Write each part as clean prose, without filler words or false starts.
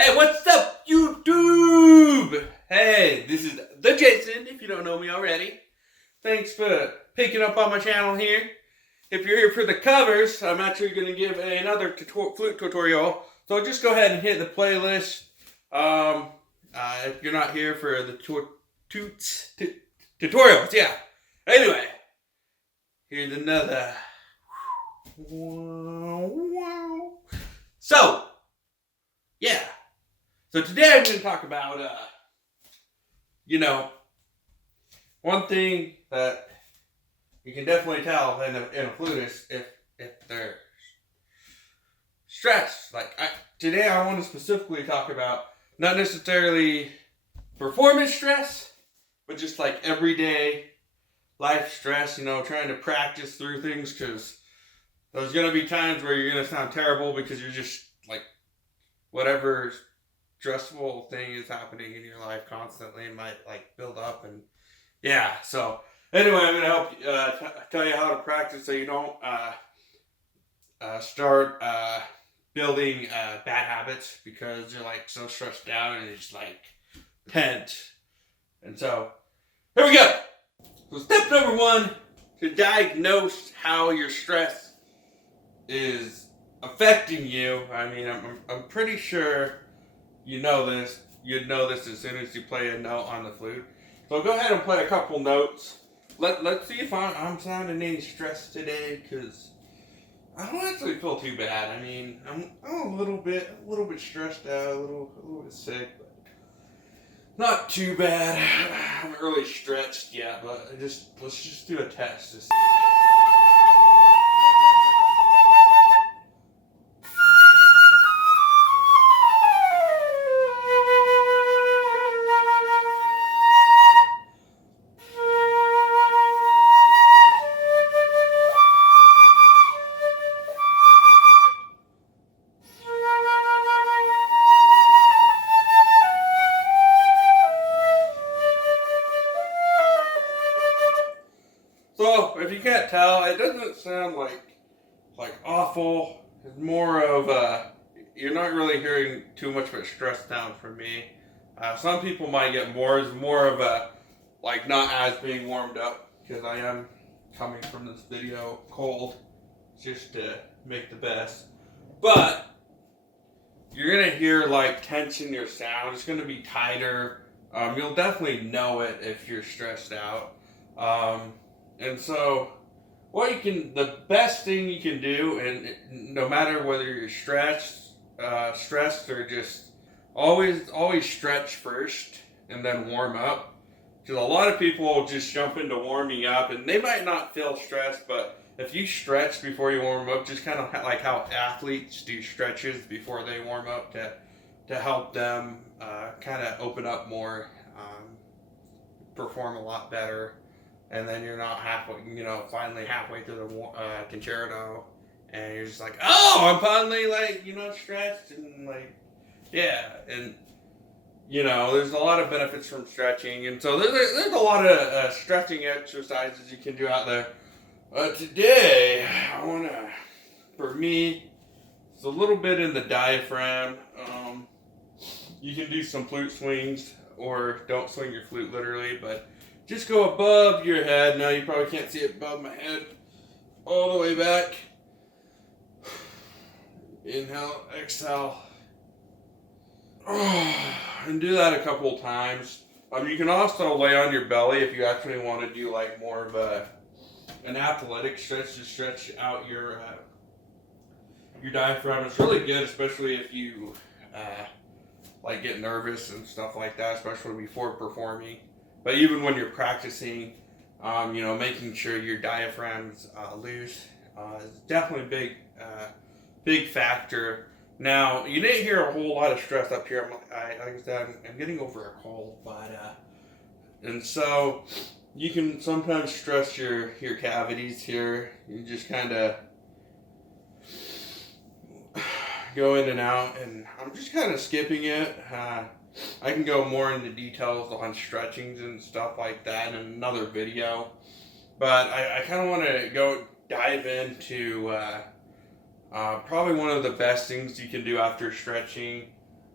Hey, what's up, YouTube? Hey, this is TheJason, if you don't know me already. Thanks for picking up on my channel here. If you're here for the covers, I'm actually going to give another flute tutorial. So just go ahead and hit the playlist. If you're not here for the tutorials, yeah. Anyway, here's another. So, yeah. So today I'm going to talk about, one thing that you can definitely tell in a flutist if they're stressed. Today I want to specifically talk about not necessarily performance stress, but just like everyday life stress, trying to practice through things, because there's going to be times where you're going to sound terrible because you're just like, whatever stressful thing is happening in your life constantly, it might build up. And yeah, so anyway, I'm going to help tell you how to practice so you don't start building bad habits because you're so stressed out and it's tense. And so here we go. So step number one, to diagnose how your stress is affecting you. I mean, I'm pretty sure you know this. You'd know this as soon as you play a note on the flute. So go ahead and play a couple notes. Let's see if I'm sounding any stressed today, because I don't actually feel too bad. I mean, I'm a little bit stressed out, a little bit sick, but not too bad. I haven't really stretched yet, but let's just do a test. So, if you can't tell, it doesn't sound like awful. It's more of you're not really hearing too much of a stress down from me. Some people might get more. It's more of a not as being warmed up, because I am coming from this video cold, just to make the best. But you're gonna hear tension in your sound. It's gonna be tighter. You'll definitely know it if you're stressed out. And so, the best thing you can do, and no matter whether you're stressed or just always stretch first and then warm up. Because a lot of people just jump into warming up and they might not feel stressed, but if you stretch before you warm up, just kind of like how athletes do stretches before they warm up to help them kind of open up more, perform a lot better. And then you're not finally halfway through the concerto, and you're just oh, I'm finally stretched and yeah. And there's a lot of benefits from stretching, and so there's a lot of stretching exercises you can do out there. Today, for me, it's a little bit in the diaphragm. You can do some flute swings, or don't swing your flute literally, but just go above your head. Now you probably can't see it above my head. All the way back. Inhale, exhale. And do that a couple of times. You can also lay on your belly if you actually want to do more of an athletic stretch to stretch out your diaphragm. It's really good, especially if you get nervous and stuff like that, especially before performing. But even when you're practicing, making sure your diaphragm's loose is definitely a big factor. Now, you didn't hear a whole lot of stress up here. Like I said, I'm getting over a cold, and so you can sometimes stress your cavities here. You just kind of go in and out, and I'm just kind of skipping it. I can go more into details on stretchings and stuff like that in another video. But I kind of want to dive into probably one of the best things you can do after stretching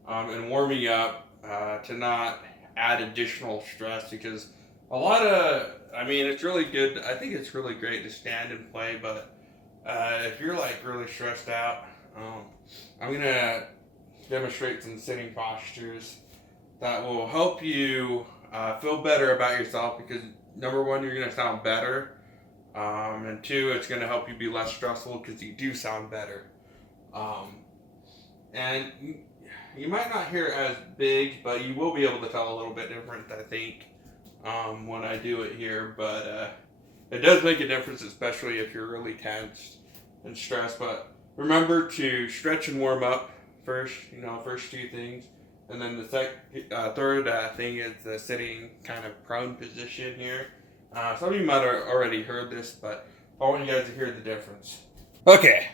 and warming up to not add additional stress, because it's really good. I think it's really great to stand and play, but if you're like really stressed out, I'm gonna demonstrate some sitting postures that will help you feel better about yourself, because number one, you're gonna sound better, and two, it's gonna help you be less stressful because you do sound better. And you might not hear it as big, but you will be able to tell a little bit different, I think, when I do it here. But it does make a difference, especially if you're really tense and stressed. But remember to stretch and warm up first, first two things. And then the third thing is the sitting kind of prone position here. Some of you might have already heard this, but I want you guys to hear the difference. Okay,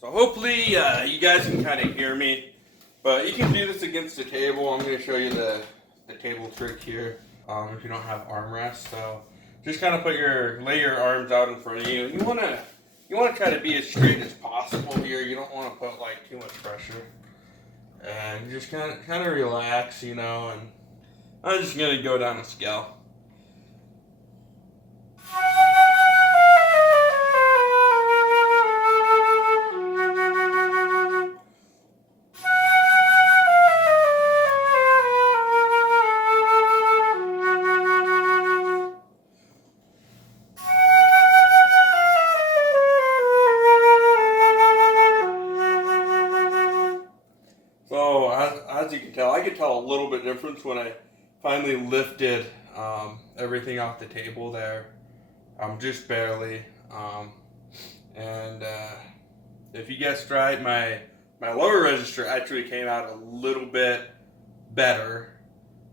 so hopefully you guys can kind of hear me, but you can do this against the table. I'm going to show you the table trick here if you don't have armrests. So just kind of lay your arms out in front of you. You want to try to be as straight as possible here. You don't want to put like too much pressure. And just kind of relax, and I'm just going to go down a scale. So as you can tell, I could tell a little bit difference when I finally lifted everything off the table there, just barely. And if you guessed right, my lower register actually came out a little bit better.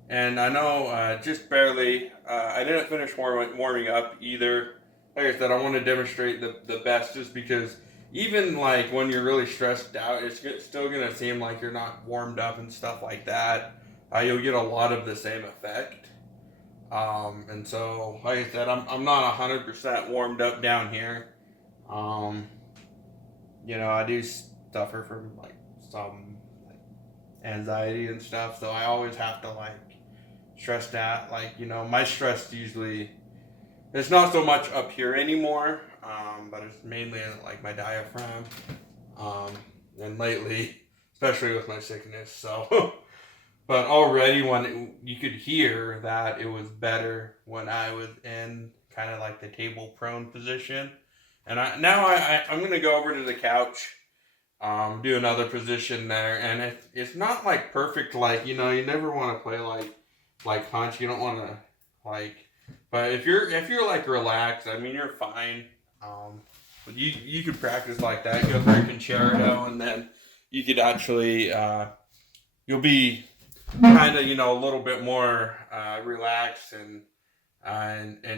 And I know just barely. I didn't finish warming up either. Like I said, I want to demonstrate the best, just because even like when you're really stressed out, it's still going to seem like you're not warmed up and stuff like that. You'll get a lot of the same effect. And so, like I said, I'm not 100% warmed up down here. I do suffer from like some like anxiety and stuff, so I always have to like stress out. Like, my stress usually, it's not so much up here anymore, but it's mainly in like my diaphragm, and lately, especially with my sickness. So, but already you could hear that it was better when I was in kind of like the table prone position. And I'm gonna go over to the couch, do another position there, and it's not like perfect. Like, you never want to play like hunch. You don't want to like. But if you're like relaxed, you're fine. But you could practice like that. Go through a concerto, and then you could actually you'll be kind of a little bit more relaxed, and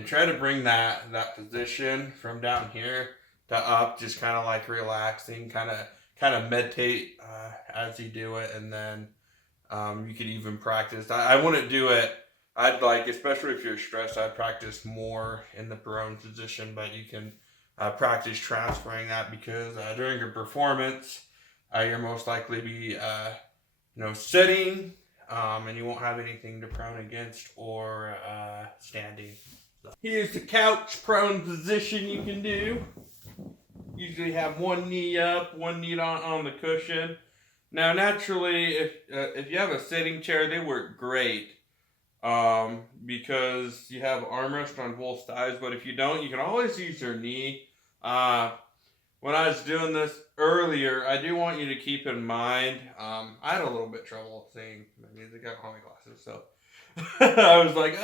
try to bring that position from down here to up, just kind of like relaxing, kind of meditate as you do it, and then you could even practice. I wouldn't do it. I'd like, especially if you're stressed, I'd practice more in the prone position, but you can practice transferring that, because during your performance, you're most likely be, sitting, and you won't have anything to prone against, or standing. So here's the couch prone position you can do. Usually have one knee up, one knee on the cushion. Now, naturally, if you have a sitting chair, they work great, because you have armrest on both sides. But if you don't, you can always use your knee. When I was doing this earlier, I do want you to keep in mind, I had a little bit trouble seeing the music. I don't have my glasses, so I was like,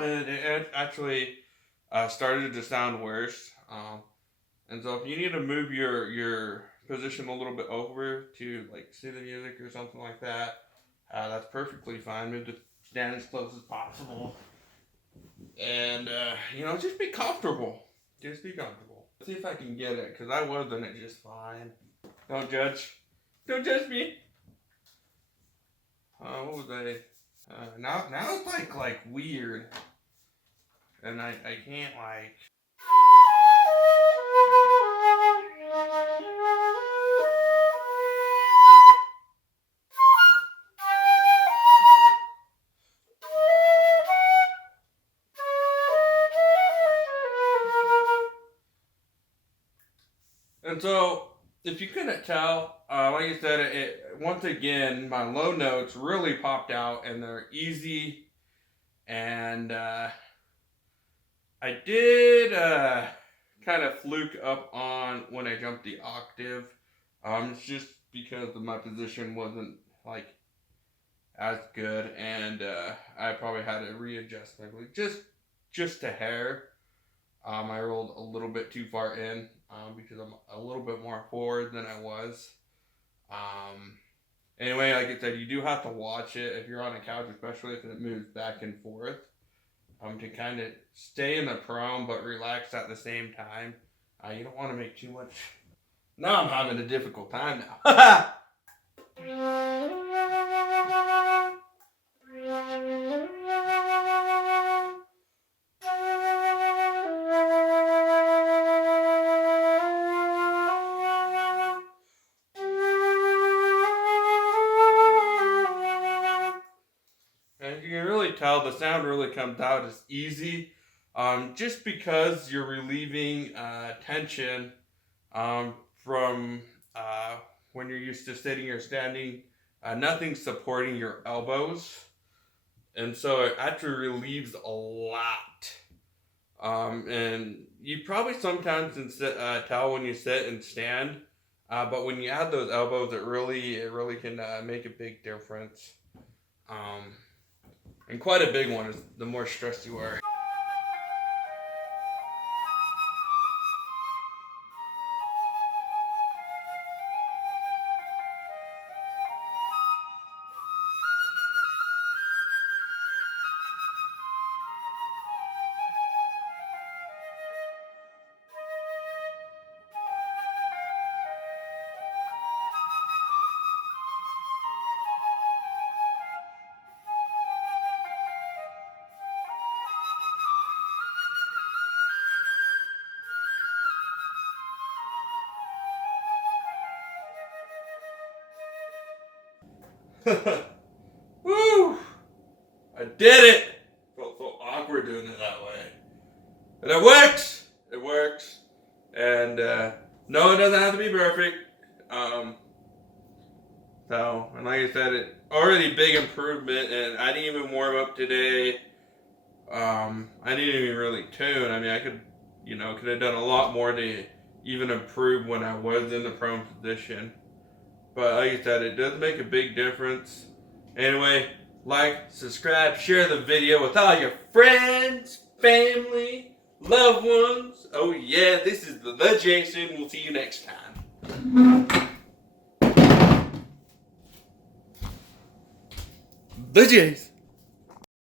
and it actually started to sound worse. And so if you need to move your position a little bit over to like see the music or something like that, that's perfectly fine. Move to stand as close as possible, and just be comfortable. Just be comfortable. Let's see if I can get it, because I wasn't it just fine. Don't judge. Don't judge me. What was I? Now it's like weird, and I can't like. And so, if you couldn't tell, like I said, once again, my low notes really popped out, and they're easy. And I did kind of fluke up on when I jumped the octave. It's just because my position wasn't like as good, and I probably had to readjust my voice just a hair. I rolled a little bit too far in because I'm a little bit more forward than I was. Anyway, like I said, you do have to watch it if you're on a couch, especially if it moves back and forth, to kind of stay in the prone but relax at the same time. You don't want to make too much. Now I'm having a difficult time now. And you can really tell the sound really comes out as easy, just because you're relieving tension from when you're used to sitting or standing. Nothing's supporting your elbows, and so it actually relieves a lot. And you probably sometimes can tell when you sit and stand, but when you add those elbows, it really can make a big difference. And quite a big one is the more stressed you are. Woo! I did it! Felt so awkward doing it that way. But it works! It works. And no, it doesn't have to be perfect. And like I said, it already big improvement, and I didn't even warm up today. I didn't even really tune. I mean, I could have done a lot more to even improve when I was in the prone position. But like I said, it does make a big difference. Anyway, like, subscribe, share the video with all your friends, family, loved ones. Oh yeah, this is the Jason. We'll see you next time. The Jason.